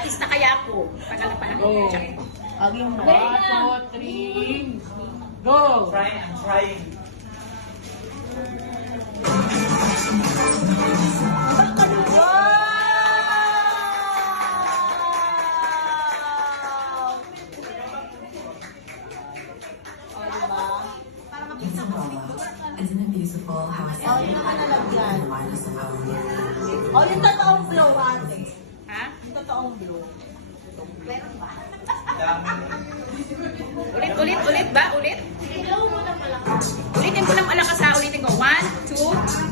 Artista kaya ako. Tagal na pala. Go. Aging 1, 2, 3. Go. I'm trying. Isn't it beautiful how a Oh, yun naman alam yan. minus of our Oh, yung totoong blow, ate. Ha? Yung totoong blow. Meron ba? Ulit ba? Ulit? Ulitin ko ng malakas ha. Ulitin ko. 1, 2,